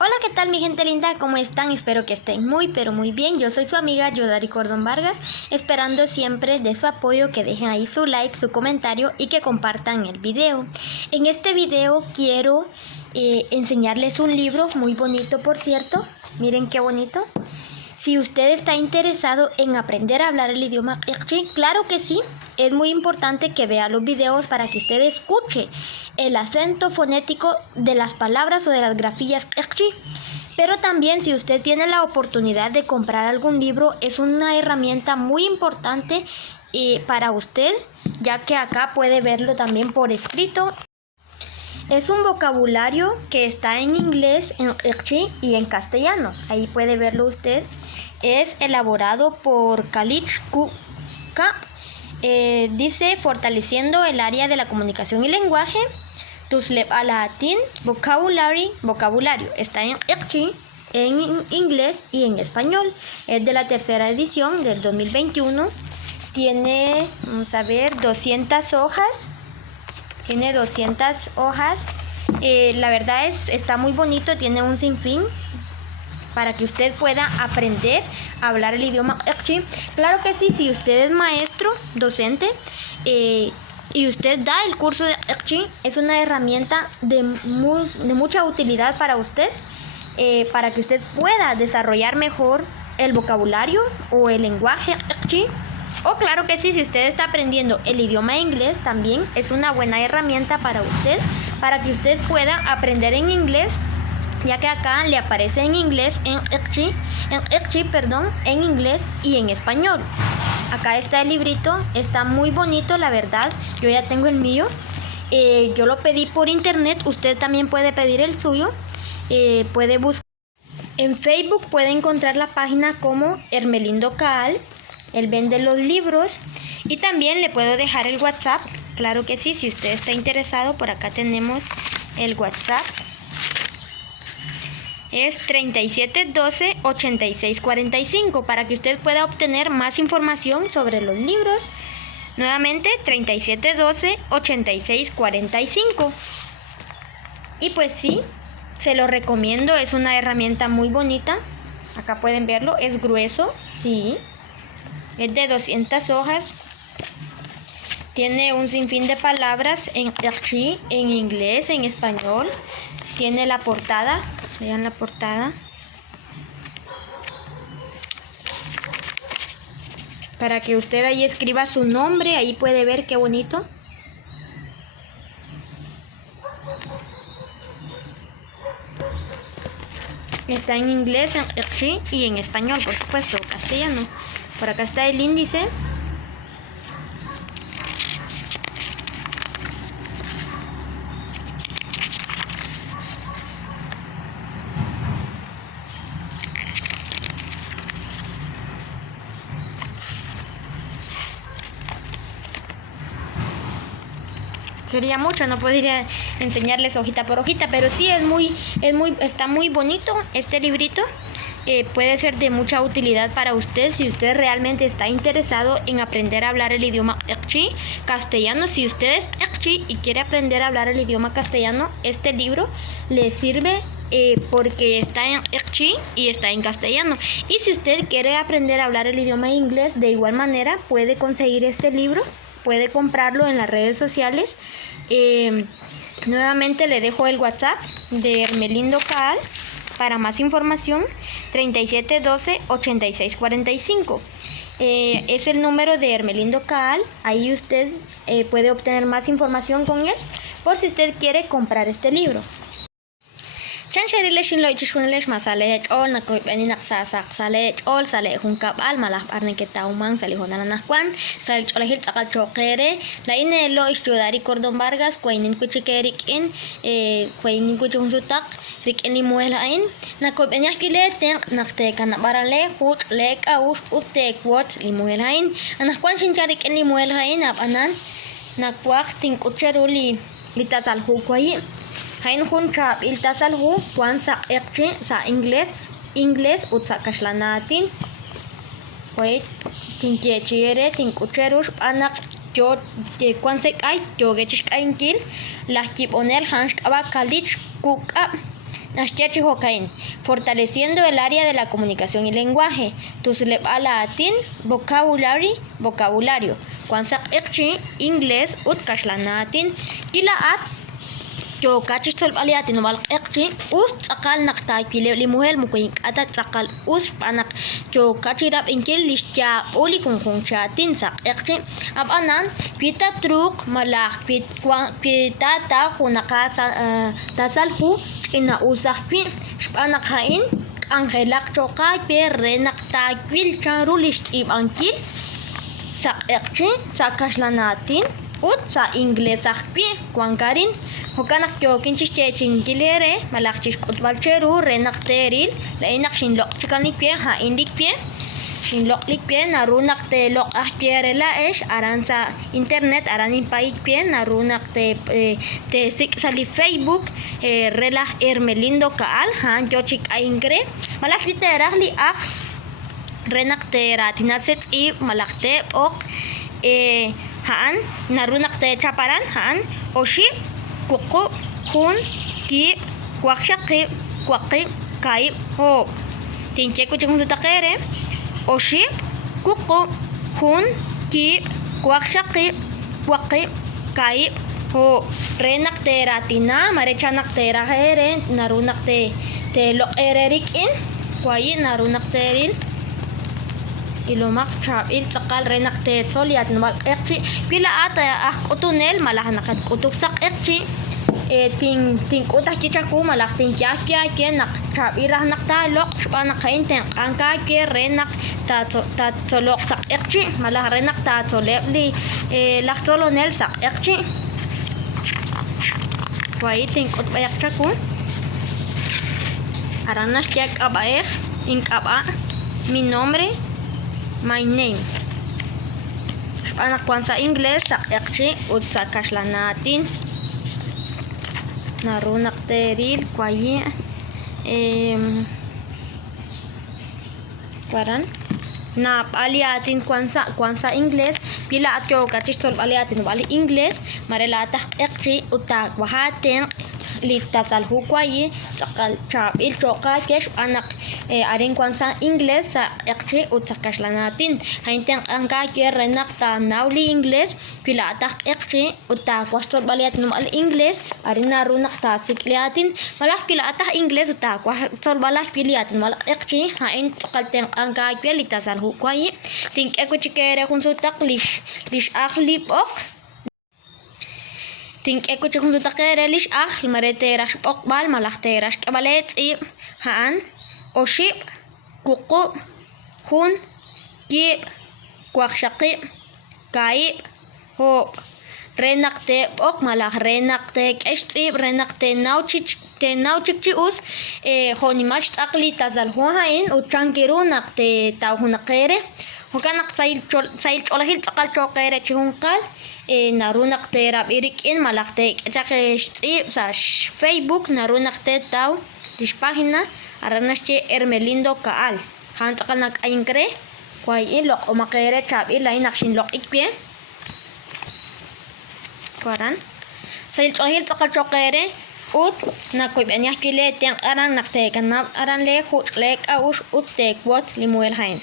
Hola, ¿qué tal mi gente linda? ¿Cómo están? Espero que estén muy pero muy bien. Yo soy su amiga Yodari Cordón Vargas, esperando siempre de su apoyo, que dejen ahí su like, su comentario y que compartan el video. En este video quiero enseñarles un libro muy bonito, por cierto. Miren qué bonito. Si usted está interesado en aprender a hablar el idioma Kqui, claro que sí, es muy importante que vea los videos para que usted escuche el acento fonético de las palabras o de las grafías Kqui. Pero también, si usted tiene la oportunidad de comprar algún libro, es una herramienta muy importante para usted, ya que acá puede verlo también por escrito. Es un vocabulario que está en inglés, en Kqui y en castellano. Ahí puede verlo usted. Es elaborado por Kalich Kuka. Dice, fortaleciendo el área de la comunicación y lenguaje. Tuslep a latín, vocabulario. Está en Kqui, en inglés y en español. Es de la tercera edición del 2021. Tiene, vamos a ver, 200 hojas. Tiene 200 hojas. La verdad está muy bonito. Tiene un sinfín para que usted pueda aprender a hablar el idioma Kqui. Claro que sí, si usted es maestro, docente, y usted da el curso de Kqui, es una herramienta de mucha utilidad para usted, para que usted pueda desarrollar mejor el vocabulario o el lenguaje Kqui. O claro que sí, si usted está aprendiendo el idioma inglés, también es una buena herramienta para usted, para que usted pueda aprender en inglés, ya que acá le aparece en inglés, en Kqui, en inglés y en español. Acá está el librito, está muy bonito, la verdad. Yo ya tengo el mío. Yo lo pedí por internet, usted también puede pedir el suyo. Puede buscar en Facebook, puede encontrar la página como Hermelindo Caal. Él vende los libros y también le puedo dejar el WhatsApp. Claro que sí, si usted está interesado, por acá tenemos el WhatsApp. Es 3712-8645 para que usted pueda obtener más información sobre los libros. Nuevamente 3712-8645. Y pues sí, se lo recomiendo, es una herramienta muy bonita. Acá pueden verlo, es grueso, sí. Es de 200 hojas. Tiene un sinfín de palabras en Kqui, en inglés, en español. Tiene la portada. Vean la portada. Para que usted ahí escriba su nombre. Ahí puede ver qué bonito. Está en inglés, en Kqui y en español, por supuesto, castellano. Por acá está el índice. Sería mucho, no podría enseñarles hojita por hojita, pero sí está muy bonito este librito. Puede ser de mucha utilidad para usted si usted realmente está interesado en aprender a hablar el idioma Kqui, castellano. Si usted es Kqui y quiere aprender a hablar el idioma castellano, este libro le sirve porque está en Kqui y está en castellano. Y si usted quiere aprender a hablar el idioma inglés, de igual manera puede conseguir este libro, puede comprarlo en las redes sociales. Nuevamente le dejo el WhatsApp de Hermelindo Caal para más información, 3712-8645. Es el número de Hermelindo Caal. Ahí usted puede obtener más información con él por si usted quiere comprar este libro. Chansherilesh loichishkunelesh masale ol nakoy beni naksasak sale ol sale hunkap al malah arne ketauman sale honananakwan sale olehil tsakal chokere la ine lo Yodari Cordón Vargas kwainin kuchikerik in kwainin kuchunsutak rik ini muelain nakoy beni akilete nakte kana barale hut lek aus utte kwot limuelain anakwan shincharik ini muelain apanan nakwak tinkucheruli litasal hukwayi. Hain hun chap iltasal hu kwan sa Kqui sa inglés utsa kashlanatin. Wait, tinke chere tinkucherush anak yo kwan se kai yo gechish kainkil la kip onel hansh aba kalich kuka Nashtiachi hokain, fortaleciendo el área de la comunicación y lenguaje. Tuslep alatin, vocabulario. Kwansak ekchi, inglés, utkashlanatin, kilaat, yo kachis sol aliatin no balak ekchi, tsakal nakta pile limuhel mukuink atat tsakal panak yo kachirap inkil listya uli kung chatin sak ekchi abanan pita truk malak pita ta hunaka tasal hu ina usah pi panak hain angelak choka pe renak ta kwil charulist ibankil sak ekchi sakashlanatin sa inglés akpi kuankarin hokanak yo kinchis chechin kilere malakchis kutbalcheru renak teril lainak shinlok chikanik pie ha indik pie shinlok lik pie narunak te lok ahpiere la esh aransa internet aranin paik pie narunak te sik sali Facebook relah Ermelindo kaal han yo chik aingre malak piterah li renak te ratinaset i malakte ok haan narunak te chaparan haan oship kuku hun ki kwakshaqi kwaqi kaib ho tinche kuchung sutakere oship kuku hun ki kwakshaqi kwaqi kaib ho renak te ratina marechanak te rahere narunak te lo ererik in kwayi narunak teril ilumak chabil tsakal renak te soliat numal ekchi pila ata utunel malah nakat utuk sak ekchi ting utah chichaku malah ting kya ke nak chabirah nak talok shpa nak kain ten angka ke renak ta tsolok sak ekchi malah renak ta tsolebli lak tsolonel sak ekchi wai ting ut bayak chaku aranas kyak abaer ink aba mi nombre my name. Anak kwansa Ingles sak ekchi ut sakashlanatin narunak teril kwaye kwaran na aliatin kwansa Ingles pila atyo kachis sol aliatin wali Ingles marelata ekchi utak wahaten litasal hukwayi sakal chabil choka kesh anak arin kwansa Ingles sa ekchi utsakashlanatin hainteng angka ke renak ta nauli Ingles pila atak ekchi utak kwastol baliat numal Ingles arin narunak ta sikliatin malak pila atak Ingles utak kwastol balak piliat numal ekchi hain sakal teng angka ke litasal hukwayi ting ekuchikere kunsutak lish akhlip ok ting ekuchikun sutakere lish mareterash okbal malakterash kabalet i haan oship kuku hun kib kwakshaqi kaib hop renak te ok malah renak te keshti renak te nauchik chius honimash akli tazal huain uchankirunak te tawhunakere hokanak sail cholahil tsakal chokere chihunkal narunak te rabirik in malakte chakesti sa Facebook narunak te taw dis página aranasche Ermelindo kaal han tsakal nak ainkre kwai in lok omakere chab ilay nakshin lok ikpie kwaran sail cholahil tsakal chokere ut nakoy banyah kile tiang aran nakte kanap aran le khut lek aus ut te kwot limuel hain